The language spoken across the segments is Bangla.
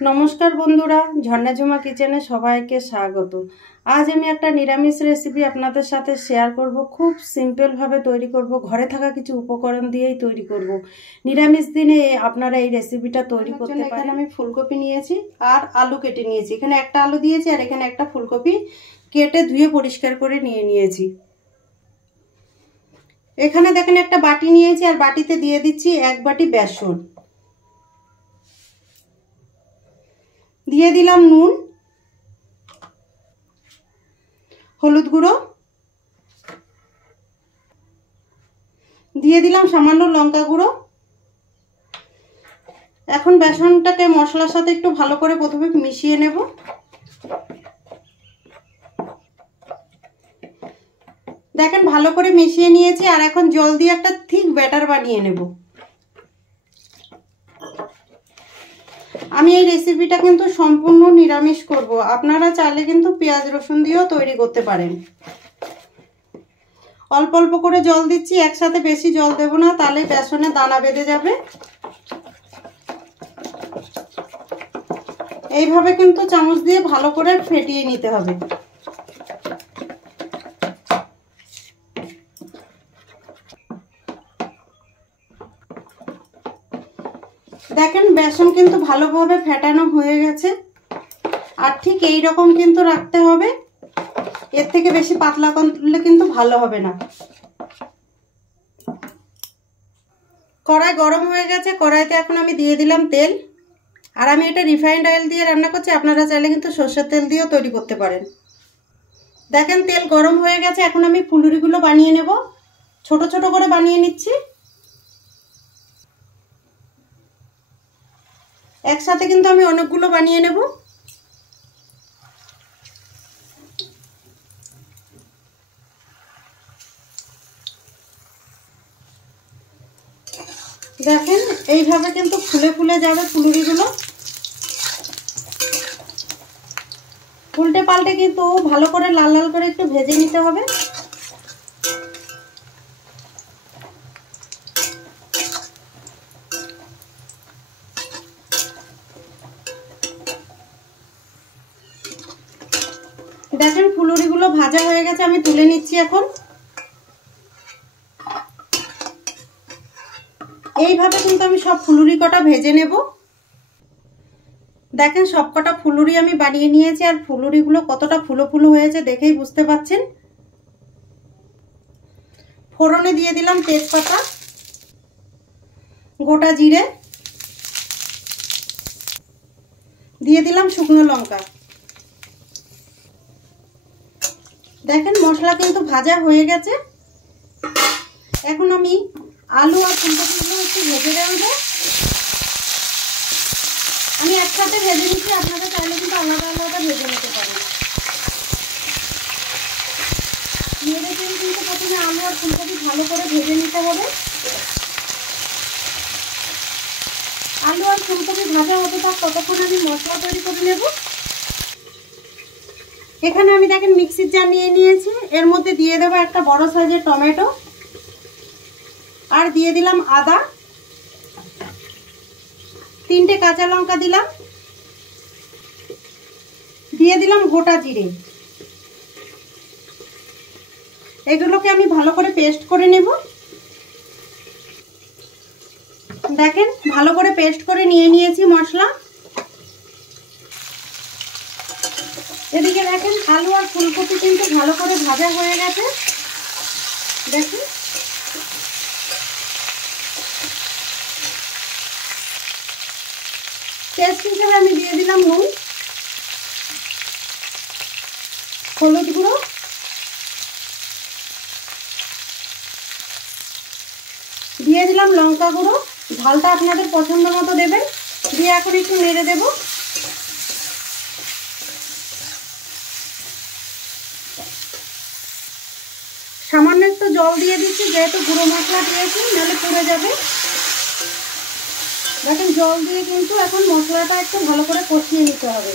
নমস্কার বন্ধুরা, ঝর্ণাঝুমা কিচেনে সবাইকে স্বাগত। আজ আমি একটা নিরামিষ রেসিপি আপনাদের সাথে শেয়ার করব। খুব সিম্পলভাবে তৈরি করব, ঘরে থাকা কিছু উপকরণ দিয়েই তৈরি করব। নিরামিষ দিনে আপনারা এই রেসিপিটা তৈরি করতে পারেন। এখানে আমি ফুলকপি নিয়েছি আর আলু কেটে নিয়েছি। এখানে একটা আলু দিয়েছি আর এখানে একটা ফুলকপি কেটে ধুয়ে পরিষ্কার করে নিয়েছি। এখানে দেখেন একটা বাটি নিয়েছি আর বাটিতে দিয়ে দিচ্ছি 1 বাটি বেসন। দিয়ে দিলাম নুন, হলুদ গুঁড়ো, দিয়ে দিলাম সামান্য লঙ্কা গুঁড়ো। এখন বেসনটাকে মশলার সাথে একটু ভালো করে প্রথমে মিশিয়ে নেব। দেখেন ভালো করে মিশিয়ে নিয়েছি আর এখন জল দিয়ে একটা থিক ব্যাটার বানিয়ে নেব। আমি এই রেসিপিটা কিন্তু সম্পূর্ণ নিরামিষ করব, আপনারা চাইলে কিন্তু পেঁয়াজ রসুন দিয়েও তৈরি করতে পারেন। অল্প অল্প করে জল দিচ্ছি, একসাথে বেশি জল দেব না, তাহলে বেসনে দানা বেঁধে যাবে। এইভাবে কিন্তু চামচ দিয়ে ভালো করে ফেটিয়ে নিতে হবে। দেখেন বেসন কিন্তু ভালোভাবে ফেটানো হয়ে গেছে আর ঠিক এই রকম কিন্তু রাখতে হবে। এর থেকে বেশি পাতলা করলে কিন্তু ভালো হবে না। কড়াই গরম হয়ে গেছে, কড়াইতে এখন আমি দিয়ে দিলাম তেল। আর আমি এটা রিফাইন্ড অয়েল দিয়ে রান্না করছি, আপনারা চাইলে কিন্তু সরষের তেল দিয়েও তৈরি করতে পারেন। দেখেন তেল গরম হয়ে গেছে, এখন আমি ফুলুরিগুলো বানিয়ে নেব। ছোট ছোট করে বানিয়ে নিচ্ছি। একসাথে কিন্তু আমি অনেকগুলো বানিয়ে নেব। দেখেন এইভাবে কিন্তু ফুলে ফুলে যাবে ফুলুরিগুলো। উল্টে পাল্টে কিন্তু ভালো করে লাল লাল করে একটু ভেজে নিতে হবে। দেখেন ফুলুরিগুলো ভাজা হয়ে গেছে, আমি তুলে নিচ্ছি। এখন এইভাবে কিন্তু আমি সব ফুলুরি কটা ভেজে নেব। দেখেন সব কটা ফুলুরি আমি বানিয়ে নিয়েছি আর ফুলুরিগুলো কতটা ফুলো ফুলো হয়েছে দেখেই বুঝতে পাচ্ছেন। ফোড়নে দিয়ে দিলাম তেজপাতা, গোটা জিরে, দিয়ে দিলাম শুকনো লঙ্কা। দেখেন মশলা কিন্তু ভাজা হয়ে গেছে। এখন আমি আলু আর ফুলকপিগুলো একটু ভেজে নেব। আমি একসাথে ভেজে নিচ্ছি, আপনারা চাইলে কিন্তু আলাদা আলাদা ভেজে নিতে পারেন। নেড়ে কিন্তু প্রথমে আলু আর ফুলকপি ভালো করে ভেজে নিতে হবে। আলু আর ফুলকপি ভাজা হতে থাক, ততক্ষণ আমি মশলা তৈরি করে নেব। এখানে আমি দেখেন মিক্সির জার নিয়ে নিয়েছি। এর মধ্যে দিয়ে দেবো একটা বড় সাইজের টমেটো আর দিয়ে দিলাম আদা, 3টে কাঁচা লঙ্কা দিলাম, দিয়ে দিলাম গোটা জিরে। এগুলোকে আমি ভালো করে পেস্ট করে নেব। দেখেন ভালো করে পেস্ট করে নিয়ে নিয়েছি মশলা। এদিকে দেখেন আলু আর ফুলকপি কিন্তু ভালো করে ভাজা হয়ে গেছে। দেখেন টেস্ট হিসেবে আমি দিয়ে দিলাম নুন, হলুদ গুঁড়ো, দিয়ে দিলাম লঙ্কা গুঁড়ো। ঝালটা আপনাদের পছন্দ মতো দেবেন। দিয়ে এখন একটু নেড়ে দেব। সামান্য একটু জল দিয়ে দিচ্ছি, যেহেতু গুঁড়ো মশলা দিয়েছি, নাহলে পুড়ে যাবে। দেখেন জল দিয়ে কিন্তু এখন মশলাটা একটু ভালো করে কষিয়ে নিতে হবে।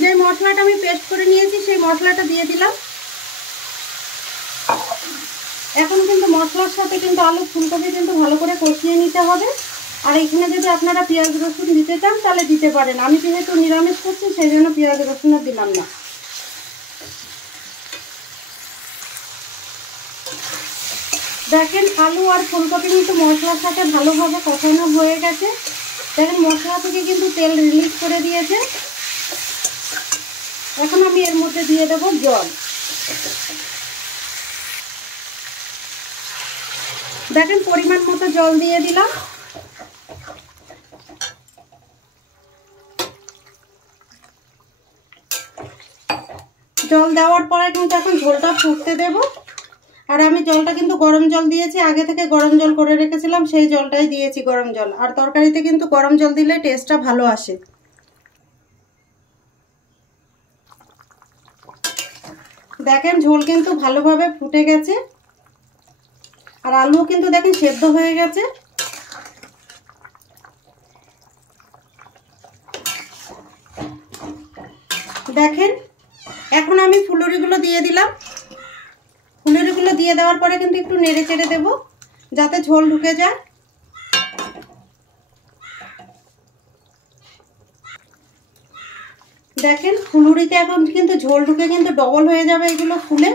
যে মশলাটা আমি পেস্ট করে নিয়েছি সেই মশলাটা দিয়ে দিলাম। এখন কিন্তু মশলার সাথে কিন্তু আলু ফুলকপি কিন্তু ভালো করে কষিয়ে নিতে হবে। আর এখানে যদি আপনারা পেঁয়াজ রসুন দিতে চান তাহলে দিতে পারেন, আমি যেহেতু নিরামিষ করছি সেই জন্য পেঁয়াজ রসুন দিলাম না। দেখেন আলু আর ফুলকপি কিন্তু মশলার সাথে ভালোভাবে কষানো হয়ে গেছে। দেখেন মশলা থেকে কিন্তু তেল রিলিজ করে দিয়েছে। এখন আমি এর মধ্যে দিয়ে দেব জল। দেখেন পরিমাণ মতো জল দিয়ে দিলাম। জল দেওয়ার পরে কিন্তু এখন ঝোলটা ফুটতে দেব। আর আমি জলটা কিন্তু গরম জল দিয়েছি, আগে থেকে গরম জল করে রেখেছিলাম, সেই জলটাই দিয়েছি গরম জল। আর তরকারিতে কিন্তু গরম জল দিলে টেস্টটা ভালো আসে। দেখেন ঝোল কিন্তু ভালোভাবে ফুটে গেছে আর আলুও কিন্তু দেখেন সেদ্ধ হয়ে গেছে। দেখেন এখন আমি ফুলুরিগুলো দিয়ে দিলাম। ফুলুরিগুলো দিয়ে দেওয়ার পরে কিন্তু একটু নেড়ে চেড়ে দেবো যাতে ঝোল ঢুকে যায়। দেখেন ফুলুরিতে এখন কিন্তু ঝোল ঢুকে কিন্তু ডবল হয়ে যাবে এগুলো ফুলে।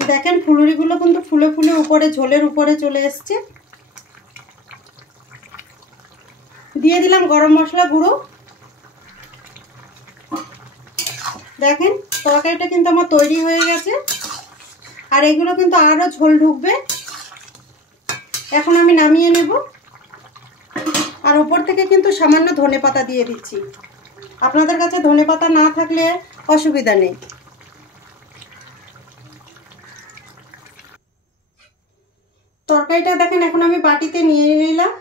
দেখেন ফুলুরিগুলো কিন্তু ফুলে ফুলে উপরে ঝোলের উপরে চলে এসছে। দিয়ে দিলাম গরম মশলা গুঁড়ো। দেখেন তরকারিটা কিন্তু আমার তৈরি হয়ে গেছে আর এগুলো কিন্তু আরো ঝোল ঢুকবে। এখন আমি নামিয়ে নেব আর উপর থেকে কিন্তু সামান্য ধনেপাতা দিয়ে দিচ্ছি। আপনাদের কাছে ধনেপাতা না থাকলে অসুবিধা নেই। তরকারিটা দেখেন এখন আমি বাটিতে নিয়ে নিলাম।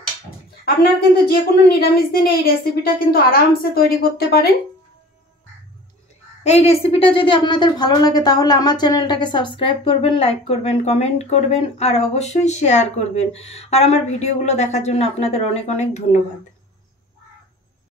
আপনারা কিন্তু যে কোনো নিরামিষ দিনে এই রেসিপিটা কিন্তু আরামসে তৈরি করতে পারেন। এই রেসিপিটা যদি আপনাদের ভালো লাগে তাহলে আমার চ্যানেলটাকে সাবস্ক্রাইব করবেন, লাইক করবেন, কমেন্ট করবেন আর অবশ্যই শেয়ার করবেন। আর আমার ভিডিওগুলো দেখার জন্য আপনাদের অনেক অনেক ধন্যবাদ।